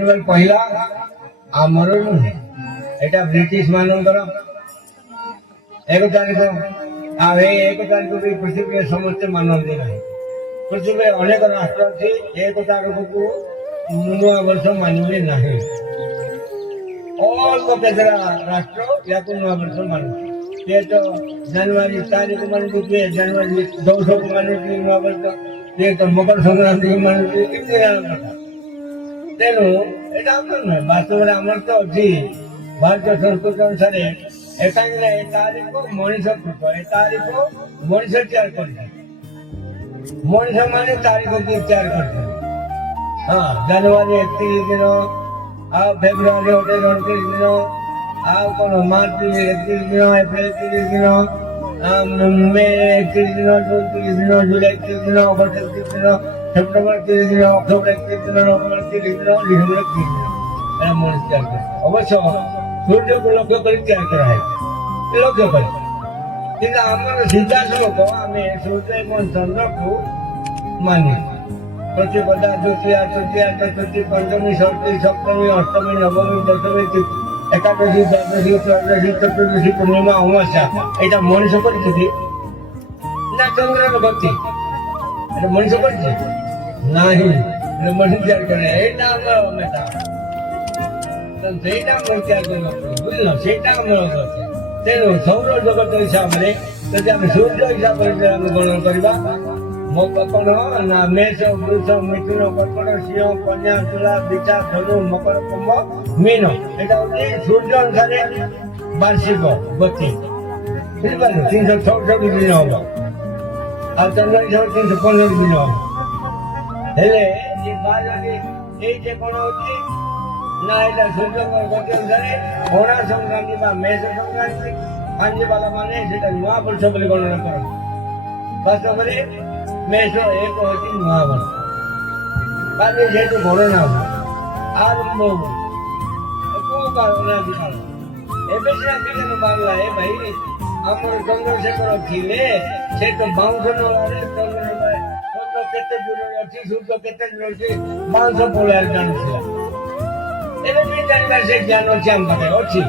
पहला आमर नुहे एटा ब्रिटिश मानकर एक तारीख एक तारीख भी पृथ्वी समस्ते मानती ना पृथ्वी अनेक राष्ट्र अच्छी एक तारीख को नुआ वर्ष मानवे ना अल्प केतरा राष्ट्र या नुआ वर्ष मानु ये तो जनवरी तारीख मानु जनवरी 200 को मानु नुआ वर्ष ये तो मकर संक्रांति को मानु कितने तेणु এটা নয় বাস্তবে আমার তো ଅଛି ଭାରତୀୟ ସଂସ୍କୃତି ଅନୁସାରେ ଏକାଙ୍ଗରେ ଏ ତାରିଖ ମଣିଷ କୃତ ଏ ତାରିଖ ମଣିଷ ତିଆରି କରିଥାଏ ମଣିଷ ମାନେ ତାରିଖ କି ତିଆରି କରିଥାଏ ହଁ ଜାନୁଆରୀ 31 ଦିନ ଆଉ ଫେବୃଆରୀ 29 ଦିନ ଆଉ କଣ ମାର୍ଚ୍ଚ 31 ଦିନ ଏପ୍ରିଲ 30 ଦିନ ମେ 31 ଦିନ ଜୁନ 30 ଦିନ ଜୁଲାଇ 30 ଦିନ ଅଗଷ୍ଟ 30 ଦିନ सेप्टेम्बर 30 दिन अक्टोबर 31 दिन नवंबर 30 दिन डिसेम्बर 30 दिन मनुष्य तैयार कर अवश्य सूर्य को लक्ष्य कर तैयार करा है लक्ष्य कर किंतु आमर सिद्धांत आम सूर्य एवं चंद्र को मानी प्रतिपदा द्वितीया तृतीया चतुर्थी पंचमी षष्ठी सप्तमी अष्टमी नवमी दशमी एकादशी द्वादशी त्रयोदशी चतुर्दशी पूर्णिमा अमावस्या यहाँ मनुष्य कर चंद्र गति मनुष्य कर नहीं मनुष्य तैयार करने एटा आमर मेटा सेटा मोर तैयार करना बुझल सेटा आमर गति तेणु सौर जगत हिसाब से जदि आम सूर्य हिसाब से आम गणना करवा मो कौन ना मेष वृष मिथुन कर्कट सिंह कन्या तुला बिछा धनु मकर कुंभ मीन एटा होची सूर्य अनुसार वार्षिक गति बुझिपार 366 दिन हम आ चंद्र हिसाब 315 दिन हम हेले ये बाजरी ए जे कोन होची ना एटा सूर्य गति अनुसार ओणा संक्रांति बा मेष संक्रांति आंजी वाला माने सेटा नुआ वर्ष बोली गणना करो वास्तव में मेष एक होची नुआ वर्ष काजे जेतु गणना आरंभ को कारण दिखाओ एबे से बिगन बांगला है भाई हमर चंद्रशेखर थिले से तो बाउंस नलारे चंद्र केते जुड़े अछि सूर्य केते जुड़े अछि बाउंस पोलार जानथिला एबे भी जानबार से ज्ञान अछि हम बने अछि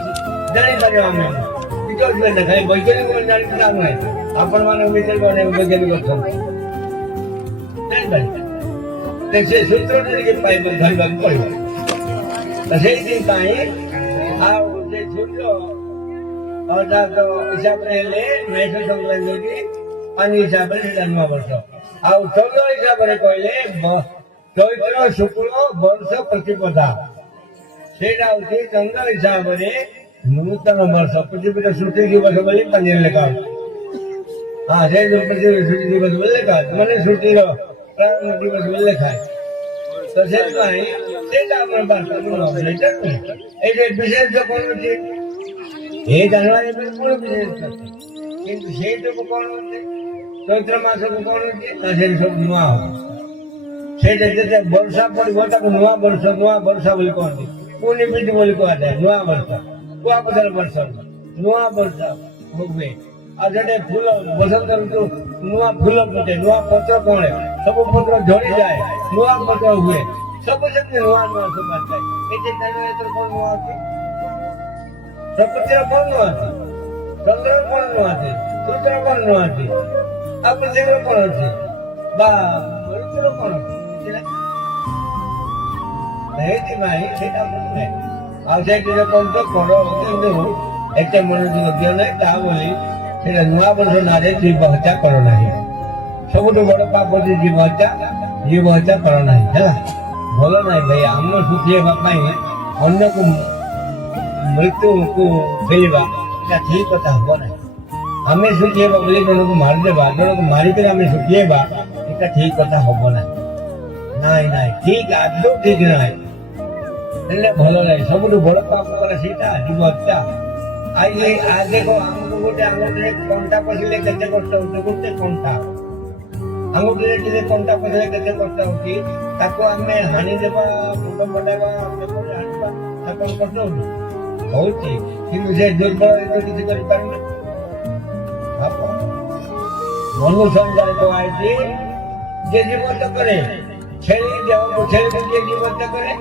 जानि पारे हम किछो जे देखाय वैज्ञानिक को जानि ना नै आपण माने मित्र बने वैज्ञानिक अछन जानबार से सूत्र के पाइ धरबा पड़िबो त सेई दिन ताई आ जे सूर्य और तो हिसाब रे ले मेष संक्रांति की अनि हिसाब रे जन्म वर्ष आ चंद्र हिसाब रे कहले चैत्र शुक्ल वर्ष प्रतिपदा सेटा होची चंद्र हिसाब रे नूतन वर्ष पृथ्वी सृष्टि दिवस बोली पंजे लेखा हां जे पृथ्वी सृष्टि दिवस बोली लेखा माने सृष्टि रो प्रारंभ दिवस बोली लेखा तो से काई सेटा हमर बात को लेटर ए जे विशेष कोन छी ये जनवरी में पूर्ण विशेष करते किंतु शेष को कौन होते चैत्र मास को कौन होते ना से सब नुआ हो से जैसे वर्षा पड़ी होता को नुआ वर्षा बोली कौन थी पूर्णी मिट्टी बोली को आता है नुआ वर्षा को बदल वर्षा नुआ वर्षा हुए और जड़े फूल बसंत ऋतु नुआ फूल फुटे नुआ पत्र कौन है सब पत्र झड़ी जाए नुआ पत्र हुए सब से नुआ नुआ सब आता है ये जनवरी तो कौन नुआ होती प्रकृति कौन नुआ थी चंद्र कौन नुआ थी सूर्य कौन नुआ थी अब पृथ्वी कौन थी बा ऋतु कौन थी नहीं थी भाई सेटा बोले आ से जे कौन तो करो किंतु एते मनोज दियो नहीं ता बोली सेटा नुआ वर्ष नारे जीव हत्या करो नहीं सबुठ बड़ पाप जे जीव हत्या करो नहीं हैला भलो नहीं भाई हम सुखिए बापाई अन्य को मृत्यु को फेलिबा ठीक कथा हो ना हमें सुखिएबा बोले जन को मार देबा जन को मारी के हमें सुखिएबा एटा ठीक कथा हो ना नहीं नहीं ठीक आदो ठीक नहीं एले भलो नहीं सबुठ बड़ पाप करे सीता जीव हत्या आई आज देखो हमको गोटे आंगुठे कंटा पसिले केते कष्ट होते गोटे कंटा आंगुठे टिले कंटा पसिले केते कष्ट होती ताको हमें हानि देबा मुंड बटावा देखो हानिबा ताको कष्ट होती होती किंतु से दुर्बल तो किसी कर पारने आप मनुष्य संसार को आए थे जे जीवन तो करे ଛେଳି ଦେହକୁ ଛେଳିକୁ ଯିଏ ଜୀବନ କରେ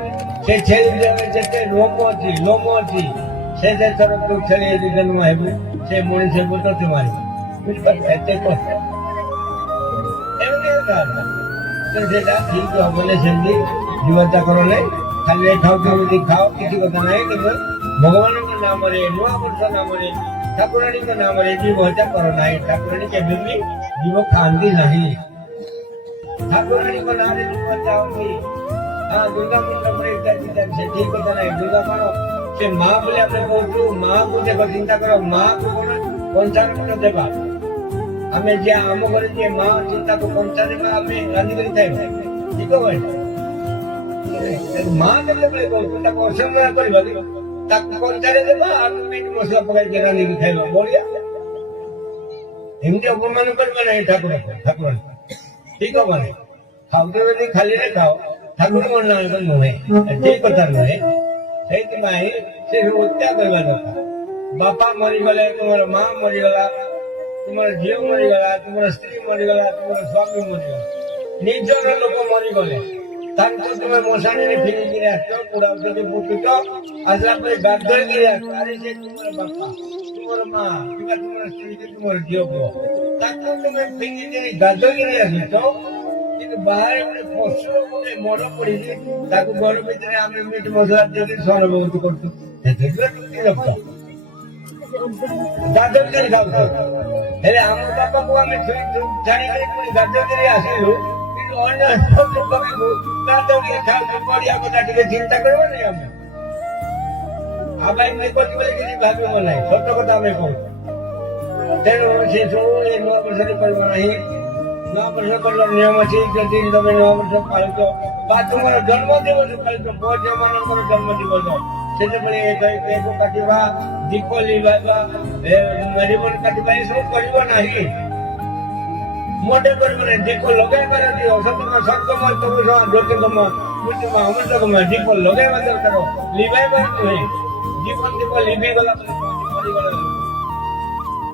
ସେ ଛେଳି ଦେହରେ ଯେତେ ଲୋମ ଅଛି ସେ ଦେଶର ତୁ ଛେଳି ଯଦି ଜନ୍ମ ହେବୁ ସେ ମଣିଷକୁ ତତେ ମାରିବ ବୁଝିପାରିବ ଏତେ କଷ୍ଟ ଏମିତି ସେଟା ଠିକ ହବନି ସେମିତି ଜୀବନଟା କର ନାହିଁ ଖାଲି ଖାଉ କେମିତି ଖାଅ କିଛି କଥା ନାହିଁ କିନ୍ତୁ ଭଗବାନଙ୍କ ନାମରେ ନୂଆ ବର୍ଷ ନାମରେ ଠାକୁରାଣୀଙ୍କ ନାମରେ ଜୀବନଟା କର ନାହିଁ ଠାକୁରାଣୀ କେବେ ବି ଜୀବ ଖାଆନ୍ତି ନାହିଁ ଠାକୁରାଣୀଙ୍କ ନାଁରେ ଜୀବନଟା ହଉଛି ହଁ ଦୁର୍ଗା ମଣ୍ଡପରେ ସେ ଠିକ କଥା ନାହିଁ ଦୁର୍ଗା କଣ ସେ ମା ବୋଲି ଆମେ କହୁଛୁ ମାକୁ ଦେଖ ଚିନ୍ତା କର ମାକୁ କଣ ପଞ୍ଚାମୃତ ଦେବା ଆମେ ଯିଏ ଆମ ଘରେ ଯିଏ ମା ଅଛି ତାକୁ କଞ୍ଚା ଦେବା ଆମେ ରାନ୍ଧିକରି ଖାଇବା ଠିକ ହବ ମା କେତେବେଳେ କହୁଛୁ ତାକୁ ଅସମ୍ମାନ କରିବା ତାକୁ କଞ୍ଚାରେ ଦେବା ଆମେ ମିଟ୍ ମସଲା ପକାଇକି ରାନ୍ଧିକି ଖାଇବା ବଢିଆ ଏମିତି ଅପମାନ କରିବା ନାହିଁ ଠାକୁର ଠିକ ହବ ନାହିଁ ଖାଉଛ ଯଦି ଖାଲିରେ ଖାଅ ଠାକୁରଙ୍କ ନାଁ ନୁହେଁ ଠିକ କଥା ନୁହେଁ ସେଇଥିପାଇଁ ସେ ସବୁ ତ୍ୟାଗ କରିବା ଦରକାର ବାପା ମରିଗଲେ ତୁମର ମା ମରିଗଲା ତୁମର ଝିଅ ମରିଗଲା ତୁମର ସ୍ତ୍ରୀ ମରିଗଲା ତୁମର ସ୍ୱାମୀ ମରିଗଲା ନିଜର ଲୋକ ମରିଗଲେ ତାଙ୍କୁ ତୁମେ ମଶାଣିରେ ଫିରିକିରି ଆସିଛ ପୁରାଉଛନ୍ତି ବୁଟୁଛ ଆସିଲା ପରେ ଗାଧୋଇକିରି ଆସିଛ ଆରେ ସେ ତୁମର ବାପା ତୁମର ମା କିମ୍ବା ତୁମର ସ୍ତ୍ରୀ କି ତୁମର ଝିଅ ପୁଅ ତାକୁ ତୁମେ ଫିରିକିରି ଗାଧୋଇକିରି ଆସିଛ କିନ୍ତୁ ବାହାରେ ଗୋଟେ ପଶୁର ଗୋଟେ ମର ପଡିଛି ତାକୁ ଘର ଭିତରେ ଆମେ ମିଟ୍ ମସଲା ଦେଇକି ସ୍ୱର ବହୁତ କରୁଛୁ ସେଥିପାଇଁ ତୃପ୍ତି ରଖ ଗାଧୋଇକିରି ଖାଉଛ ହେଲେ ଆମ ବାପାକୁ ଆମେ ଛାଡ଼ିକରି ପୁଣି ଗାଧୋଇକିରି ଆସିଲୁ କିନ୍ତୁ ଅନ୍ୟ ଲୋକଙ୍କୁ ଗାଧୋଇକିରି ଖାଉଛୁ ବଢିଆ କଥା ଟିକେ ଚିନ୍ତା କରିବ ନାହିଁ ଆମେ ଆମ ଏମିତି କରୁଛୁ ବୋଲି କିଛି ଭାବିବ ନାହିଁ ସତ କଥା ଆମେ କହୁଛୁ ତେଣୁ ସେ ସବୁ ଏ ନୂଆ ବର୍ଷରେ କରିବ ନାହିଁ ନୂଆ ବର୍ଷ କରିବାର ନିୟମ ଅଛି ଯଦି ତମେ ନୂଆ ବର୍ଷ ପାଳୁଛ ବା ତୁମର ଜନ୍ମ ଦିବସ ପାଳୁଛ ପୁଅ ଝିଅ ମାନଙ୍କର ଜନ୍ମ ଦିବସ ସେତେବେଳେ କେକ୍ କାଟିବା ଦୀପ ଲିଭାଇବା ରିବନ କାଟିବା ଏସବୁ କରିବ ନାହିଁ ମୋଟେ କରିବ ନାହିଁ ଦୀପ ଲଗାଇବାର ଦିଅ ସତମ ସର୍ଗମ ସବୁ ଜ୍ୟୋତିର୍ଗମ ମୃତ୍ୟୁମ ଅମୃତଗମ ଦୀପ ଲଗାଇବା ଦରକାର ଲିଭାଇବାର ନୁହେଁ ଜୀବନ ଦୀପ ଲିଭିଗଲା ମରିଗଲା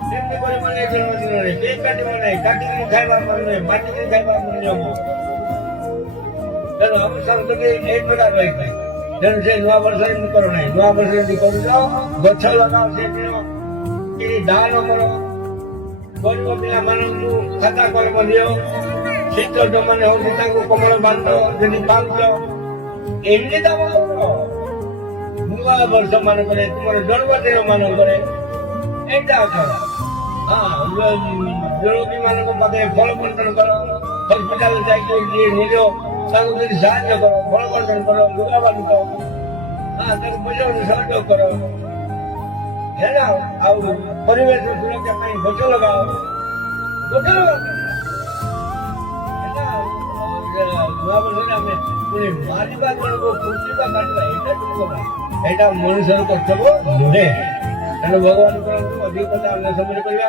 ସେମିତି କରିବ ନାହିଁ ଜନ୍ମଦିନରେ କେକ୍ କାଟିବ ନାହିଁ କାଟିକିରି ଖାଇବା ନୁହେଁ ବାଟିକିରି ଖାଇବା ନିୟମ ତେଣୁ ଆମ ସଂସ୍କୃତି ଏଇ ପ୍ରକାର ରହିଥାଏ ତେଣୁ ସେ ନୂଆ ବର୍ଷରେ ଏମିତି କର ନାହିଁ ନୂଆ ବର୍ଷ ଯଦି କରୁଛ ଗଛ ଲଗାଅ ସେ ଦିନ ଦାନ କର ଗରିବ ପିଲାମାନଙ୍କୁ ଖାତା କଲମ ଦିଅ ଶୀତ ଯୋଉମାନେ ହଉଛି ତାଙ୍କୁ କମଳ ବାନ୍ଧ ଯଦି ପାଉଛ ଏମିତି ଦାମ କର ନୂଆ ବର୍ଷ ମାନଙ୍କରେ ତୁମର ଜନ୍ମଦିନ ମାନଙ୍କରେ ଏଇଟା କର ରୋଗୀ ମାନଙ୍କ ପାଖରେ ଫଳ ବଣ୍ଟନ କର ହସ୍ପିଟାଲ ଯାଇକି ଯିଏ ନିଜ ତାଙ୍କୁ ଯଦି ସାହାଯ୍ୟ କର ଫଳ ବଣ୍ଟନ କର ଲୁଗା ବାନ୍ଧ ତାକୁ ପଇସା ସହଯୋଗ କର ହେଲା ଆଉ ପରିବେଶ ସୁରକ୍ଷା ପାଇଁ ଗଛ ଲଗାଅ ନୂଆ ବର୍ଷରେ ଆମେ ପୁଣି ମାରିବା ଜଣକୁ ଖୁସିବା କାଟିବା ଏଇଟା ମଣିଷର କର୍ତ୍ତବ୍ୟ ନୁହେଁ ତେଣୁ ଭଗବାନ କରନ୍ତୁ ଅଧିକ କଥା ଅନ୍ୟ ସମୟରେ କରିବା